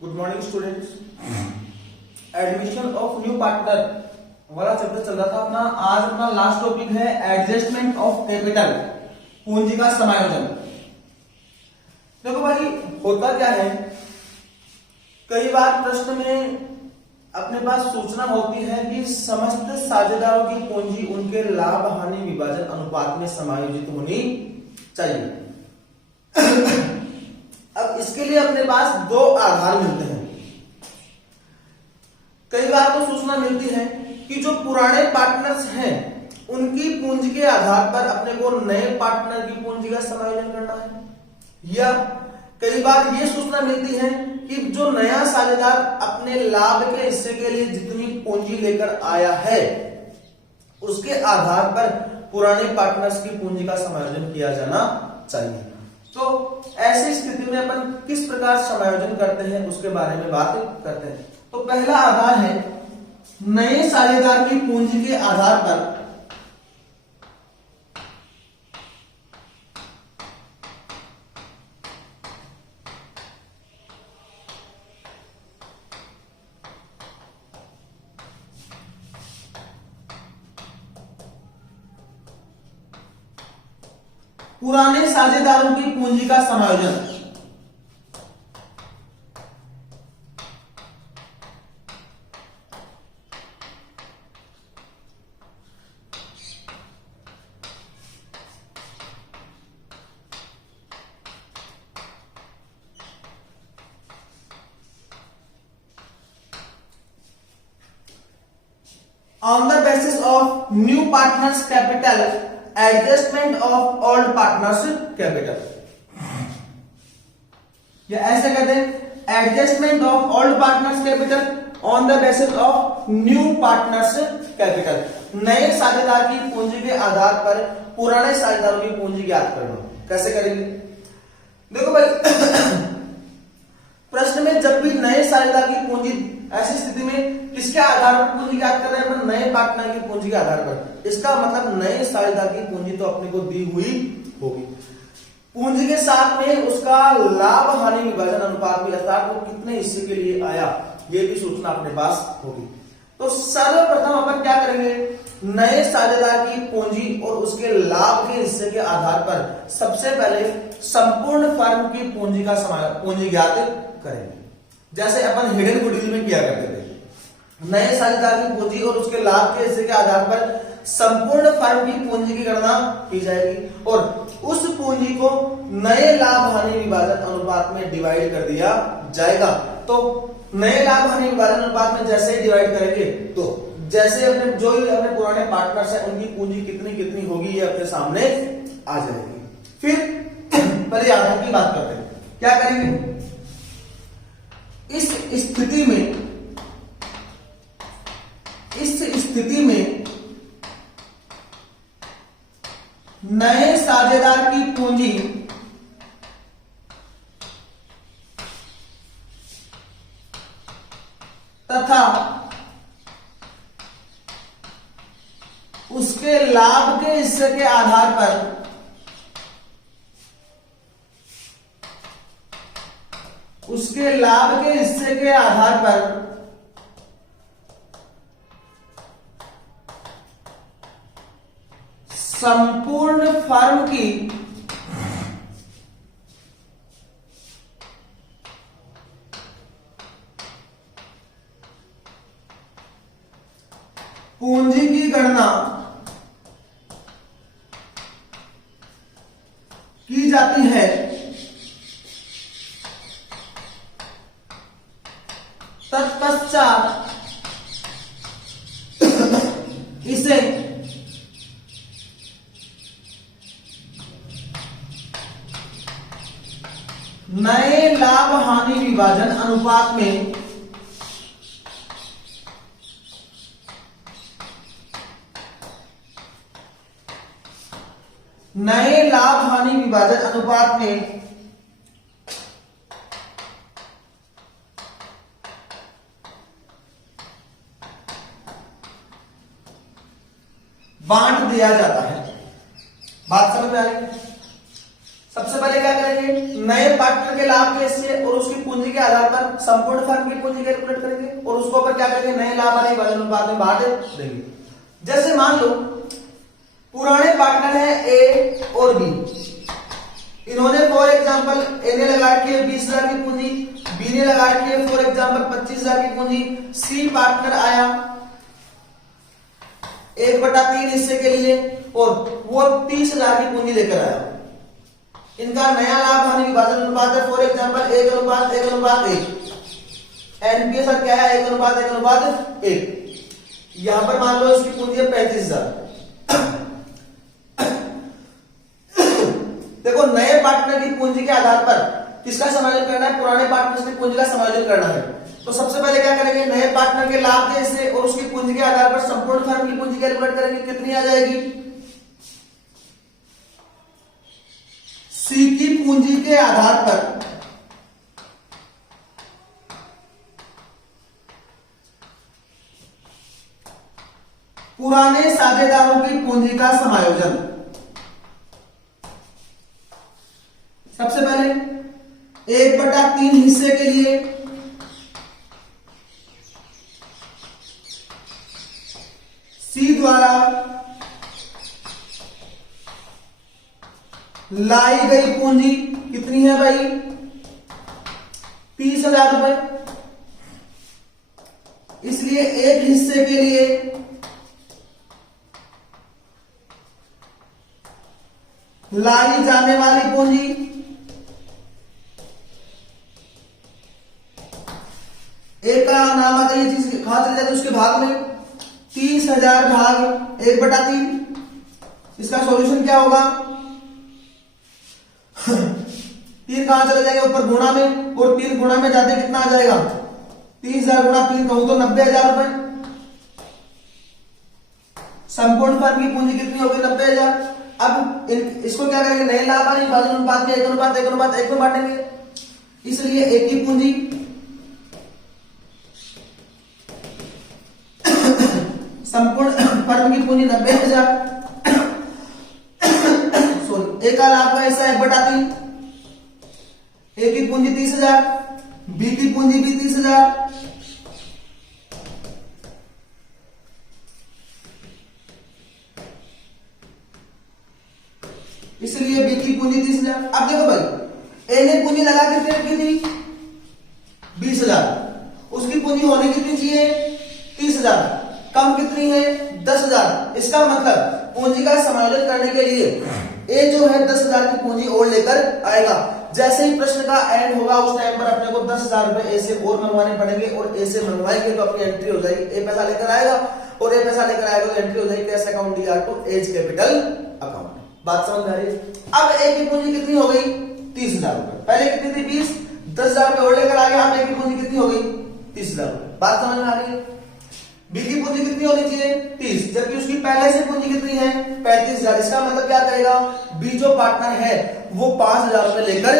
Good morning students. Admission of new partner वाला chapter चल रहा था अपना। आज अपना लास्ट टॉपिक है एडजस्टमेंट ऑफ कैपिटल, पूंजी का समायोजन। देखो भाई, होता क्या है, कई बार प्रश्न में अपने पास सूचना होती है कि समस्त साझेदारों की पूंजी उनके लाभ हानि विभाजन अनुपात में समायोजित होनी चाहिए। अब इसके लिए अपने पास दो आधार मिलते हैं। कई बार तो सूचना मिलती है कि जो पुराने पार्टनर्स हैं उनकी पूंजी के आधार पर अपने को नए पार्टनर की पूंजी का समायोजन करना है, या कई बार यह सूचना मिलती है कि जो नया साझेदार अपने लाभ के हिस्से के लिए जितनी पूंजी लेकर आया है उसके आधार पर पुराने पार्टनर्स की पूंजी का समायोजन किया जाना चाहिए। तो ऐसी स्थिति में अपन किस प्रकार समायोजन करते हैं उसके बारे में बात करते हैं। तो पहला आधार है नए साझेदार की पूंजी के आधार पर पुराने साझेदारों की पूंजी का समायोजन। On the basis of new partners capital, adjustment of old partners capital, या ऐसे कहते हैं adjustment of old partners capital on the basis of new partners capital. नए साझेदार की पूंजी के आधार पर पुराने साझेदारों की पूंजी ज्ञात करना। कैसे करेंगे? देखो भाई, प्रश्न में जब भी नए साझेदार की पूंजी, ऐसी स्थिति में किसके आधार पर पूंजी ज्ञात कर रहे हैं? नए पार्टनर की पूंजी के आधार पर। इसका मतलब नए साझेदार की पूंजी तो अपने को दी हुई होगी, पूंजी के साथ में उसका लाभ हानि विभाजन अनुपात भी, अर्थात वो कितने हिस्से के लिए आया, ये भी सूचना अपने पास होगी। तो सर्वप्रथम अपन क्या करेंगे? नए साझेदार की पूंजी और उसके लाभ के हिस्से के आधार पर सबसे पहले संपूर्ण फर्म की पूंजी का पूंजी ज्ञात करेंगे, जैसे अपन हिडन गुडविल में किया करते थे। नए साझेदार की पूंजी और उसके लाभ के हिस्से के आधार पर संपूर्ण फर्म की पूंजी की गणना की जाएगी और उस पूंजी को नए लाभ हानि विभाजन अनुपात में डिवाइड कर दिया जाएगा। तो नए लाभ हानि विभाजन अनुपात में जैसे ही डिवाइड करेंगे तो जैसे अपने जो भी अपने पुराने पार्टनर्स हैं उनकी पूंजी कितनी कितनी होगी ये अपने सामने आ जाएगी। फिर पहले आधार की बात करते हैं। क्या करेंगे? इस स्थिति में नए साझेदार की पूंजी तथा उसके लाभ के हिस्से के आधार पर संपूर्ण फर्म की पूंजी की गणना की जाती है। तत्पश्चात इसे नए लाभ हानि विभाजन अनुपात में बांट दिया जाता है। बात समझ में आ रही है? सबसे सबसे पहले क्या करेंगे, नए पार्टनर के लाभ के हिस्से और उसकी पूंजी के आधार पर संपूर्ण फर्म की पूंजी कैलकुलेट करेंगे और उसको ऊपर क्या करेंगे, नए लाभ वाले अनुपात में बांट देंगे। जैसे मान लो पुराने पार्टनर है ए और बी, इन्होंने फॉर एग्जांपल ए ने लगा रखी है 20,000 की पूंजी, बी ने लगा रखी है फॉर एग्जांपल 25,000 की पूंजी। सी पार्टनर आया 1/3 हिस्से के लिए और वो 30,000 की पूंजी लेकर आया। इनका नया लाभ हानि विभाजन अनुपात है फॉर एग्जांपल 1:1:1। एनपीए सर क्या है, 1:1:1। यहां पर मान लो इसकी पूंजी है 35,000। देखो नए पार्टनर की पूंजी के आधार पर किसका समायोजन करना है, पुराने पार्टनर की पूंजी का समायोजन करना है। तो सबसे पहले क्या करेंगे, नए पार्टनर के लाभ के हिस्से और उसकी पूंजी के आधार पर संपूर्ण फर्म की पूंजी कैलकुलेट करेंगे, कितनी आ जाएगी, सी की पूंजी के आधार पर पुराने साझेदारों की पूंजी का समायोजन। सबसे पहले 1/3 हिस्से के लिए सी द्वारा लाई गई पूंजी कितनी है भाई, 30,000 रुपए। इसलिए एक हिस्से के लिए लाई जाने वाली पूंजी एक का नाम आता है, ये चीज कहां चली जाती है उसके भाग में, 30,000 भाग 1/3। इसका सॉल्यूशन क्या होगा, 3 कहां चले जाएंगे ऊपर गुणा में, और 3 गुणा में जाते कितना आ जाएगा, 30,000 गुणा 3 कहूं तो 90,000 रुपए। संपूर्ण फर्म की पूंजी कितनी होगी, 90,000। अब इसको क्या करेंगे, नए लाभ वाले विभाजन अनुपात में 1:1:1 में बांटेंगे। इसलिए एक की पूंजी संपूर्ण फर्म की पूंजी 90,000, सॉरी ए का लाभ का हिस्सा 1/3, ए की पूंजी 30,000, बी की पूंजी भी 30,000। इसलिए बी की पूंजी 30,000। अब देखो भाई ए ने पूंजी लगा कितनी रखी थी, 20,000, उसकी पूंजी होने कितनी चाहिए, 30,000, कम कितनी है, 10,000। इसका मतलब पूंजी का समायोजन करने के लिए ए जो है 10,000 की पूंजी और लेकर आएगा। जैसे ही प्रश्न का एंड होगा उस टाइम पर अपने को 10,000 रुपए ए से और मंगवाने पड़ेंगे और ए से मंगवाएंगे तो अपनी एंट्री हो जाएगी, ए पैसा लेकर आएगा और ए पैसा लेकर आएगा तो एंट्री हो जाएगी cash account DR to as capital account. बात समझ में आ रही है। अब ए की पूंजी कितनी हो गई, 30,000 रुपए, पहले कितनी थी 20, 10,000 रुपए और लेकर आ गया, अब ए की पूंजी कितनी हो गई, 30,000 रुपए। बात समझ में आ रही है। बी की पूंजी कितनी होनी चाहिए, 30, जबकि उसकी पहले से पूंजी कितनी है, 35,000। इसका मतलब क्या करेगा, बी जो पार्टनर है वो 5,000 रुपए लेकर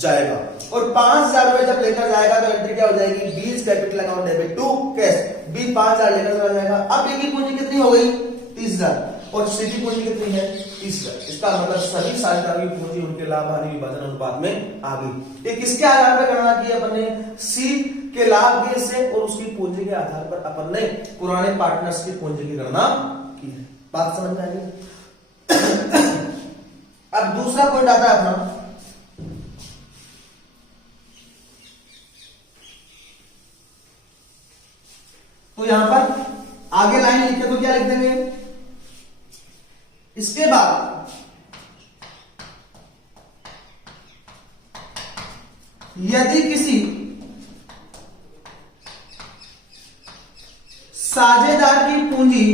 जाएगा और 5,000 रुपए जब लेकर जाएगा तो एंट्री क्या हो जाएगी, बीज capital account debit to cash. B 5,000 लेकर चला जाएगा। अब बी की पूंजी कितनी हो गई, 30,000 और सी की पूंजी कितनी है, 30,000। इसका मतलब सभी साझेदारों की पूंजी उनके लाभ हानि विभाजन अनुपात में आ गई। ये किसके आधार पर गणना की अपन ने, सी के लाभ के से और उसकी पूंजी के आधार पर अपन ने पुराने पार्टनर्स की पूंजी की गणना की है। बात समझ में आ गई। अब दूसरा पॉइंट आता है अपना, तो यहां पर आगे लाइन लिखे तो क्या लिख देंगे, इसके बाद यदि किसी साझेदार की पूंजी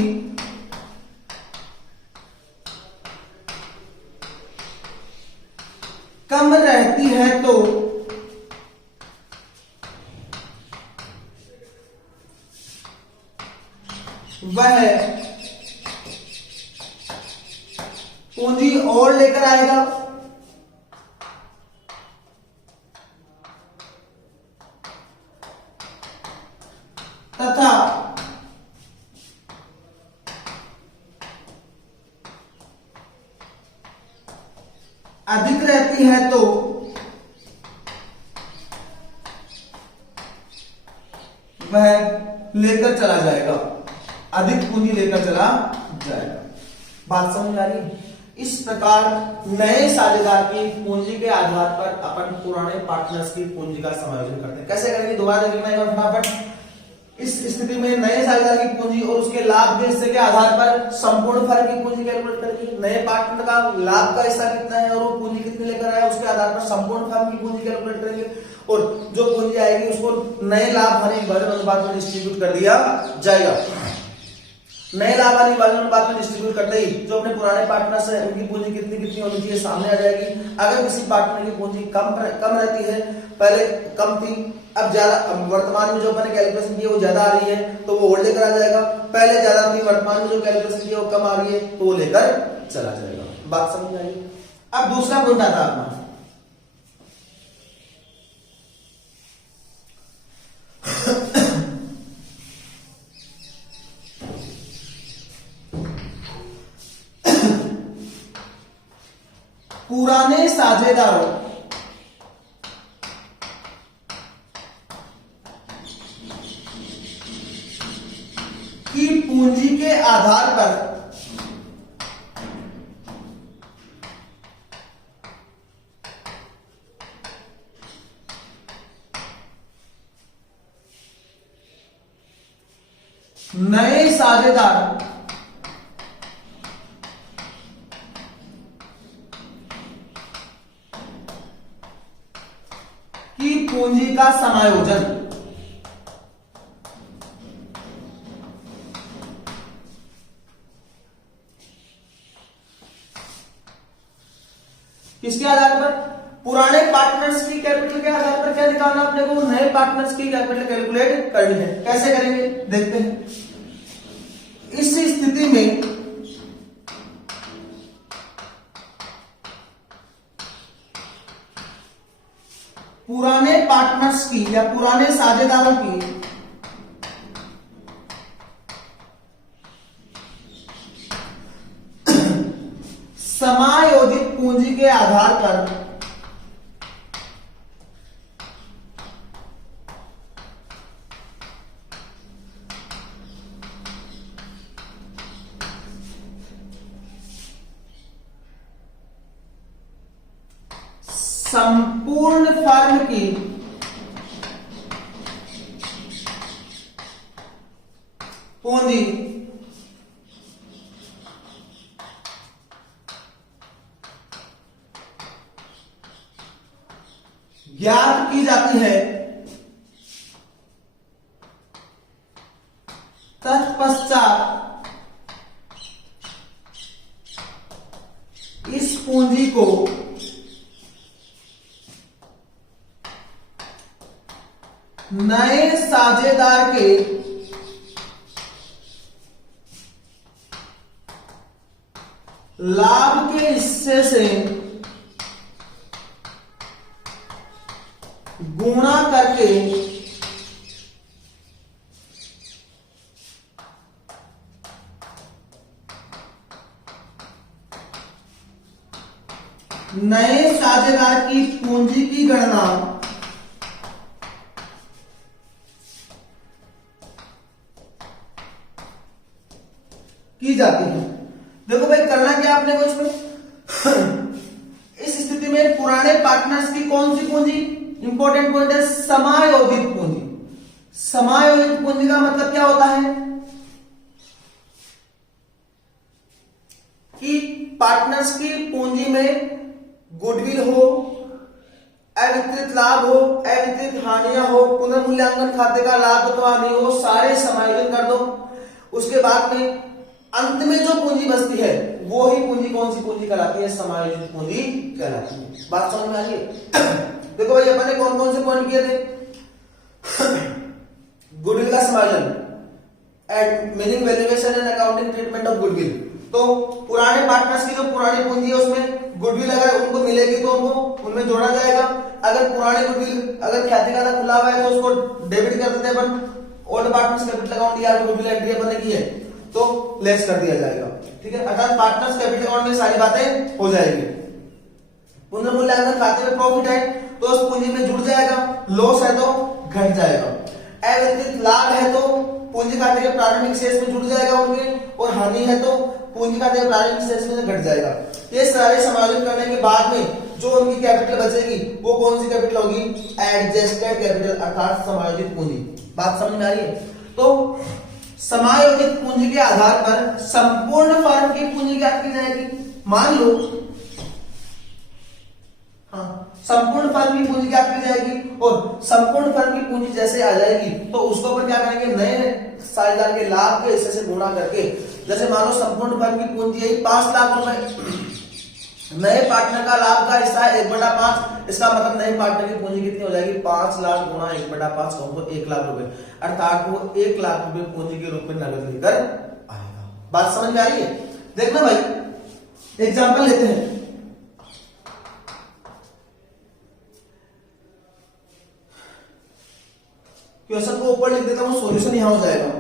कम रहती है तो वह पूंजी और लेकर आएगा तथा अधिक रहती है तो वह लेकर चला जाएगा, अधिक पूंजी लेकर चला जाएगा। बात समझ आ रही है? इस प्रकार नए साझेदार की पूंजी के आधार पर अपन पुराने पार्टनर्स की पूंजी का समायोजन करते हैं। कैसे करेंगे दोबारा देखना एक बार फटाफट। इस स्थिति में नए साझेदार की पूंजी और उसके लाभ के हिस्से के आधार पर संपूर्ण फर्म की पूंजी कैलकुलेट करेंगे। नए पार्टनर का लाभ का हिस्सा कितना है और वो पूंजी कितनी लेकर आया, उसके आधार पर संपूर्ण फर्म की पूंजी कैलकुलेट करेंगे और जो पूंजी आएगी उसको नए लाभ हानि विभाजन अनुपात में डिस्ट्रीब्यूट कर दिया जाएगा। नए लाभ हानि विभाजन अनुपात में डिस्ट्रीब्यूट करते ही जो अपने पुराने पार्टनर्स हैं उनकी पूंजी कितनी कितनी होनी चाहिए सामने आ जाएगी। अगर किसी पार्टनर की पूंजी कम रहती है, पहले कम थी, अब ज्यादा, वर्तमान में जो मैंने कैलकुलेशन की है वो ज्यादा आ रही है तो वो और लेकर आ जाएगा। पहले ज्यादा थी, वर्तमान में जो कैलकुलेशन की है वो कम आ रही है तो वो लेकर चला जाएगा। बात समझ आई? अब दूसरा पॉइंट आता है अपना, पुराने साझेदारों की पूंजी के आधार पर नए साझेदार की पूंजी का समायोजन किसके आधार पर? पुराने पार्टनर्स की कैपिटल के आधार पर क्या निकालना अपने को? नए पार्टनर्स की कैपिटल कैलकुलेट करनी है। कैसे करेंगे देखते हैं। इस स्थिति में पुराने पार्टनर्स की या पुराने साझेदारों की समायोजित पूंजी के आधार पर संपूर्ण फर्म की पूंजी ज्ञात की जाती है। तत्पश्चात इस पूंजी को नए साझेदार के लाभ के हिस्से से गुणा करके नए साझेदार की पूंजी की गणना की जाती है। देखो भाई करना क्या आपने को इसमें इस स्थिति में पुराने पार्टनर्स की कौन सी पूंजी? इंपॉर्टेंट पॉइंट है समायोजित पूंजी। समायोजित पूंजी का मतलब क्या होता है कि पार्टनर्स की पूंजी में गुडविल हो, अवितरित लाभ हो, अवितरित हानियां हो, पुनर्मूल्यांकन खाते का लाभ अथवा हानि हो, सारे समायोजन कर दो। उसके बाद में अंत में जो पूंजी बचती है वो ही पूंजी कौन सी पूंजी कहलाती है? समायोजित पूंजी कहलाती है। बात समझ में आ रही है? देखो भाई अपन ने कौन कौन से पॉइंट किए थे? गुडविल का समायोजन, meaning valuation and accounting treatment of goodwill. तो पुराने पार्टनर्स की जो पुरानी पूंजी है उसमें गुडविल अगर उनको मिलेगी तो उनको उनमें जोड़ा जाएगा। अगर पुराने गुडविल अगर ख्याति खाता खुला हुआ है तो उसको डेबिट कर देते हैं अपन। ओल्ड पार्टनर्स कैपिटल अकाउंट या गुडविल एंट्री अपन ने की है तो लेस कर दिया जाएगा। ठीक है, अर्थात पार्टनर्स कैपिटल अकाउंट में सारी बातें हो जाएगी। पुनर्मूल्यांकन खाते में प्रॉफिट है तो उस पूंजी में जुड़ जाएगा, लॉस है तो घट जाएगा। अवितरित लाभ है तो पूंजी खाते के प्रारंभिक शेष में जुड़ जाएगा उनके, और हानि है तो पूंजी खाते के प्रारंभिक शेष में घट जाएगा। ये सारे समायोजन करने के बाद में जो उनकी कैपिटल बचेगी वो कौन सी कैपिटल होगी? एडजस्टेड कैपिटल अर्थात समायोजित पूंजी। बात समझ में आ रही है? तो समायोजित पूंजी के आधार पर संपूर्ण फर्म की पूंजी ज्ञात की जाएगी। मान लो संपूर्ण फर्म की पूंजी ज्ञात की जाएगी, और संपूर्ण फर्म की पूंजी जैसे आ जाएगी तो उसको अपन क्या करेंगे? नए साझेदार के लाभ के हिस्से से गुणा करके, जैसे मान लो संपूर्ण फर्म की पूंजी है 5 लाख रुपए, नए पार्टनर का लाभ का हिस्सा है 1/5, इसका मतलब नए पार्टनर की पूंजी कितनी हो जाएगी? 5 लाख गुणा 1/5 तो 1 लाख रुपए, अर्थात वो 1 लाख रुपए पूंजी के रूप में नगद लेकर आएगा। बात समझ में आ रही है? देखना भाई एग्जाम्पल लेते हैं। क्वेश्चन को ऊपर लिख देता हूं, सॉल्यूशन यहां हो जाएगा।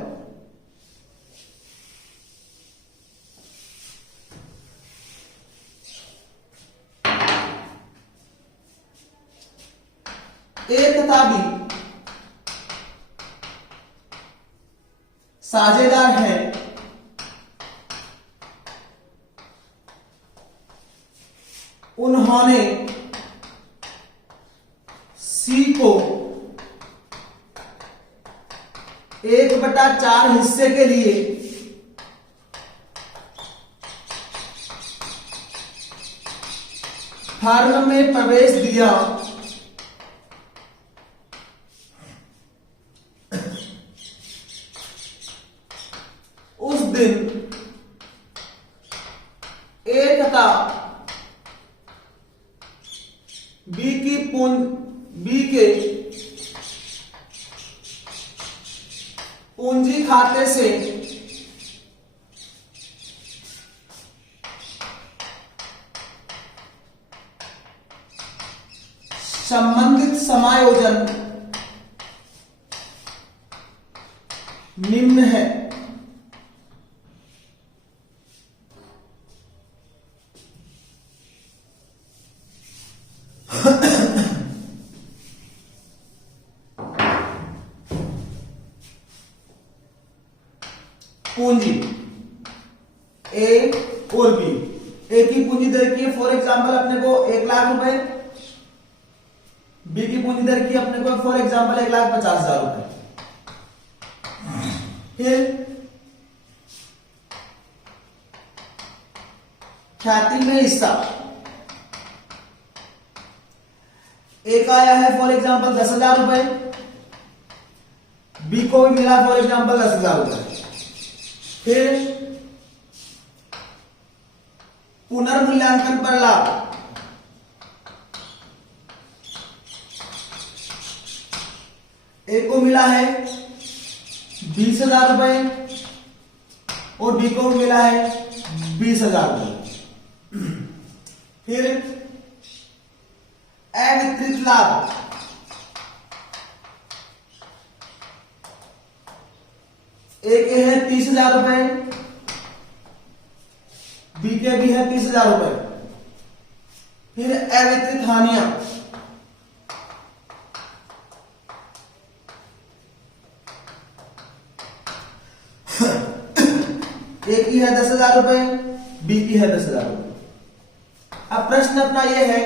ए तथा बी साझेदार हैं, उन्होंने सी को 1/4 हिस्से के लिए फर्म में प्रवेश दिया। उस दिन ए तथा बी के पूंजी खाते से संबंधित समायोजन निम्न है। पूंजी ए और बी, ए की पूंजी दर की फॉर एग्जांपल अपने को 1 लाख रुपए, बी की पूंजी दर की अपने को फॉर एग्जांपल 1,50,000 रुपए। फिर ख्याति में हिस्सा ए का आया है फॉर एग्जांपल 10,000 रुपए, बी को भी मिला फॉर एग्जांपल 10,000 रुपए। फिर पुनर्मूल्यांकन पर लाभ ए को मिला है 20,000 रुपए और बी को मिला है 20,000 रुपए। फिर अवितरित लाभ ए के है 30,000 रुपए, बी के भी है 30,000 रुपए। फिर अवितरित हानियां ए की है 10,000 रुपए, बी की है 10,000 रुपए। अब प्रश्न अपना यह है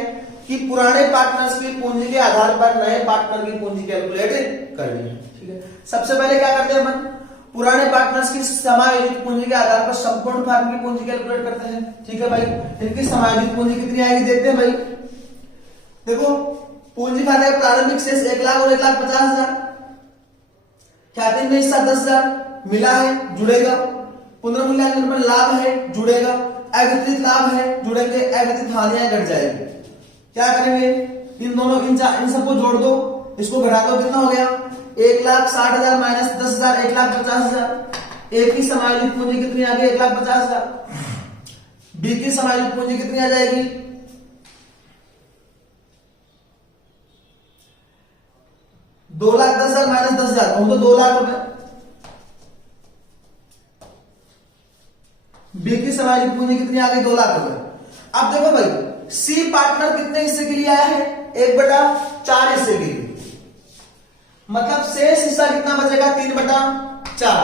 कि पुराने पार्टनर्स की पूंजी के आधार पर नए पार्टनर की पूंजी कैलकुलेट करनी है। ठीक है, सबसे पहले क्या करते हैं अपन? पुराने पार्टनर्स की समायोजित पूंजी के आधार पर संपूर्ण फर्म की पूंजी कैलकुलेट करते हैं। ठीक है भाई, इनकी समायोजित पूंजी कितनी आएगी देखते हैं भाई। देखो पूंजी खाते का प्रारंभिक शेष 1 लाख और 1,50,000, ख्याति में हिस्सा 10,000 मिला है जुड़ेगा, पुनर्मूल्यांकन पर लाभ है जुड़ेगा, अवितरित लाभ है जुड़ेंगे, अवितरित हानियां घट जाएगी। क्या करेंगे? इन दोनों इन सबको जोड़ दो, इसको घटा दो, कितना हो गया? 1,60,000 माइनस 10,000 1,50,000। ए की समायोजित पूंजी कितनी आ गई? 1,50,000। बी की समायोजित पूंजी कितनी आ जाएगी? 2,10,000 माइनस 10,000 तो 2 लाख रुपए। बी की समायोजित पूंजी कितनी आ गई? 2 लाख रुपए। अब देखो भाई सी पार्टनर कितने हिस्से के लिए आया है? 1/4 हिस्से के लिए। मतलब शेष हिस्सा कितना बचेगा? 3/4।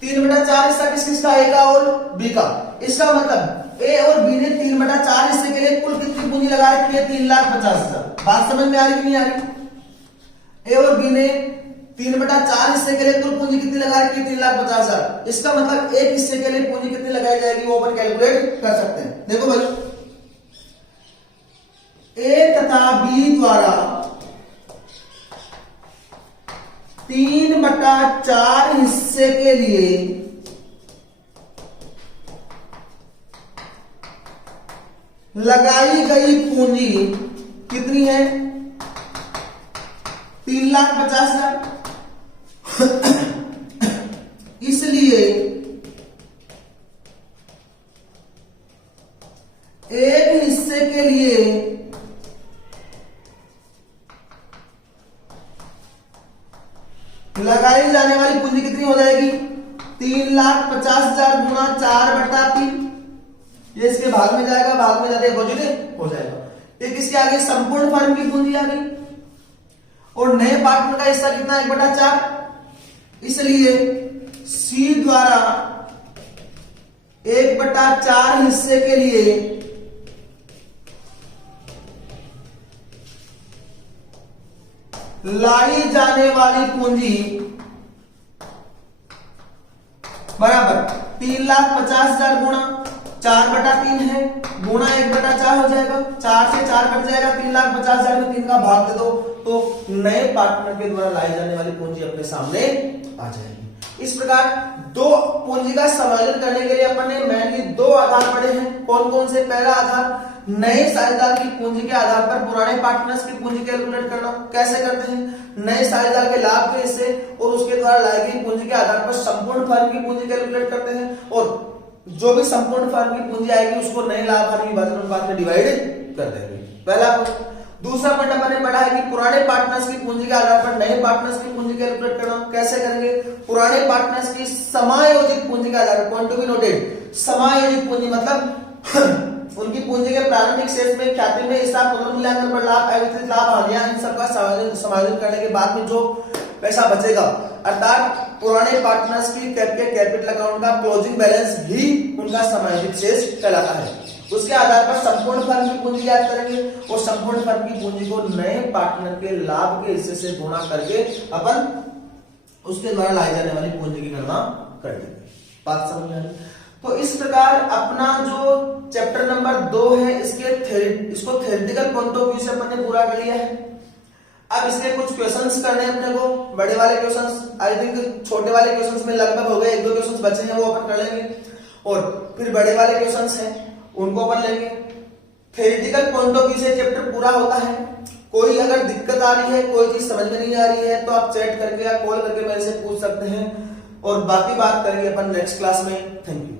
3/4 हिस्सा किस किसका? ए का और बी का। इसका मतलब ए और बी ने 3/4 हिस्से के लिए कुल कितनी पूंजी लगा रखी है? 3,50,000। बात समझ में आ रही कि नहीं आ रही? ए और बी ने 3/4 hiस्से के लिए कुल पूंजी कितनी लगा रखी है? 3,50,000। इसका मतलब एक हिस्से के लिए पूंजी कितनी लगाई जाएगी वो अपन कैलकुलेट कर सकते हैं। देखो भाई, ए तथा बी द्वारा 3/4 हिस्से के लिए लगाई गई पूंजी कितनी है? 3,50,000। इसलिए एक हिस्से के लिए लगाई जाने वाली पूंजी कितनी हो जाएगी? 3,50,000 गुना 4/3। ये इसके भाग में जाएगा, भाग में जाते पॉजिटिव हो जाएगा। एक इसके आगे संपूर्ण फर्म की पूंजी आ गई और नए पार्टनर का हिस्सा कितना? 1/4। इसलिए सी द्वारा 1/4 हिस्से के लिए लाई जाने वाली पूंजी बराबर 3,50,000 गुणा 4/3 है, गुणा 1/4 हो जाएगा। 4 से 4 कट जाएगा, 3,50,000 में 3 का भाग दे दो तो नए पार्टनर के द्वारा लाई जाने वाली पूंजी अपने सामने आ जाएगी। इस प्रकार दो पूंजी का समायोजन करने के लिए अपन ने मेनली 2 आधार पढ़े हैं। कौन कौन से? पहला आधार नए साझेदार की पूंजी के आधार पर पुराने पार्टनर्स की पूंजी कैलकुलेट करना। कैसे करते हैं? नए साझेदार के लाभ के हिस्से और उसके द्वारा लाई गई पूंजी के आधार पर संपूर्ण फर्म की पूंजी कैलकुलेट करते हैं और जो भी संपूर्ण फर्म की पूंजी आएगी उसको नए लाभ हानि विभाजन अनुपात में डिवाइड कर देंगे। पहला पॉइंट। दूसरा पॉइंट अपन ने पढ़ा है कि पुराने पार्टनर्स की पूंजी के आधार पर नए पार्टनर्स की पूंजी कैलकुलेट करना। कैसे करेंगे? पुराने पार्टनर्स की समायोजित पूंजी के आधार पर, पॉइंट टू बी नोटेड, समायोजित पूंजी मतलब उनकी पूंजी के प्रारंभिक शेष में, ख्याति में हिस्सा, पुनर्मूल्यांकन पर लाभ, अवितरित लाभ, हानियां, इन सबका समायोजन करने के बाद में जो पैसा बचेगा, अर्थात पुराने पार्टनर्स की कैपिटल अकाउंट का क्लोजिंग बैलेंस ही उनका समायोजित शेष कहलाता है। उसके आधार पर संपूर्ण फर्म की पूंजी याद करेंगे और संपूर्ण फर्म की पूंजी को नए पार्टनर के लाभ के हिस्से से गुणा करके अपन उसके द्वारा लाई जाने वाली पूंजी की गणना कर देंगे। बात समझ में आई? तो इस प्रकार अपना जो चैप्टर नंबर 2 है इसको थ्योरेटिकल पॉइंट ऑफ व्यू से अपन ने पूरा कर लिया है। अब इसके कुछ क्वेश्चंस करने हैं अपने को, बड़े वाले क्वेश्चंस। आई थिंक छोटे वाले क्वेश्चंस में लगभग हो गए, 1-2 क्वेश्चंस बचे हैं वो अपन कर लेंगे और फिर बड़े वाले क्वेश्चंस हैं उनको अपन लेंगे। थ्योरेटिकल पॉइंट ऑफ व्यू से चैप्टर पूरा होता है। कोई अगर दिक्कत आ रही है, कोई चीज समझ में नहीं आ रही है तो आप चैट करके या कॉल करके मेरे से पूछ सकते हैं और बाकी बात करेंगे अपन नेक्स्ट क्लास में। Thank you.